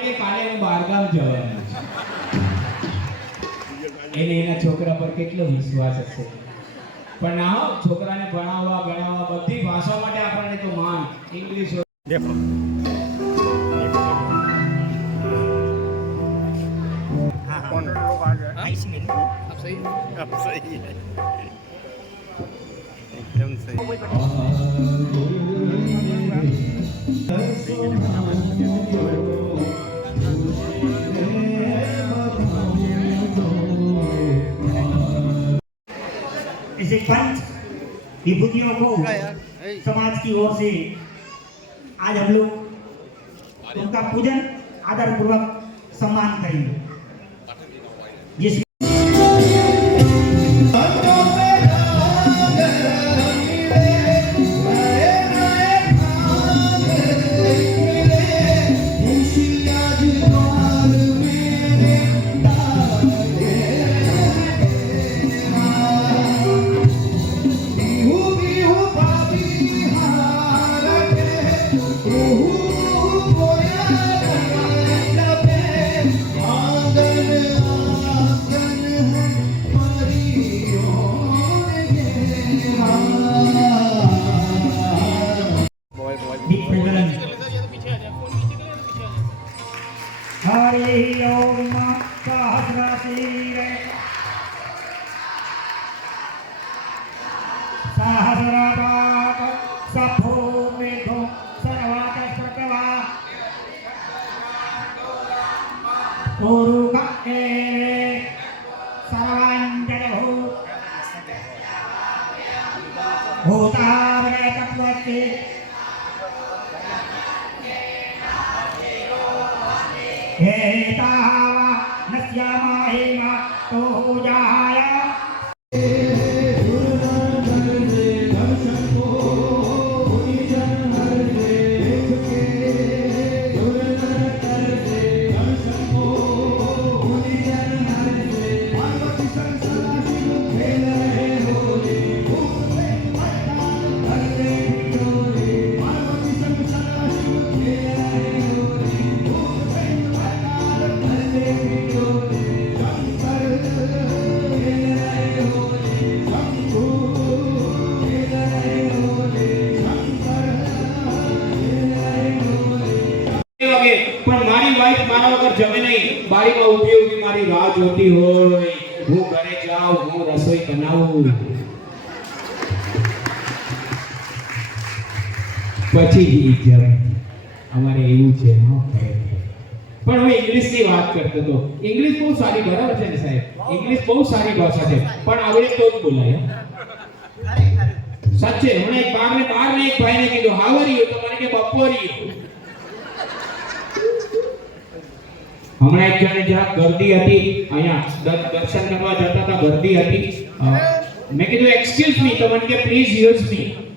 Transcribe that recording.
કે કાલે હું બહારગામ જવાનો છું એને એના છોકરા પર કેટલો વિશ્વાસ હશે પણ ના હો છોકરાને ભણાવવા ગણાવવા બધી ભાષા માટે આપણને તો માન ઇંગ્લિશ देखो हाँ कौन लोग आ गए इसमें अब सही अब सही है एकदम सही ऐसे पंच विभूतियों को समाज की ओर से आज हम लोग उनका पूजन आदर पूर्वक सम्मान करेंगे जिस हरे ओम सहस्रशीर सहस्रपाप सभो मेघो सर्वात सर्ववा उरुका एवे सर्वाञ्जनभू भूतावने तत्त्वस्य हेतावा नस्यामा हेमा तो जाया પણ મારી વાઈફ મારા વગર જમે નહીં બારીમાં ઊભી ઊભી મારી રાહ જોતી હોય હું ઘરે જાઉં હું રસોઈ બનાવું પછી જ જમે અમારે એવું છે પણ હું ઇંગ્લિશની વાત કરતો હતો ઇંગ્લિશ બહુ સારી બરાબર છે ને સાહેબ ઇંગ્લિશ બહુ સારી ભાષા છે પણ આવડે તો જ બોલાય સાચે હમણાં એક બારને એક ભાઈને કીધું હાવ આર યુ તો મને કે બપોરી હમણાં એક જણે જ્યાં ગર્દી હતી અહીંયા દર્શન કરવા જતા હતા ગર્દી હતી મેં કીધું એક્સક્યુઝ મી તો મને કે પ્લીઝ યુઝ મી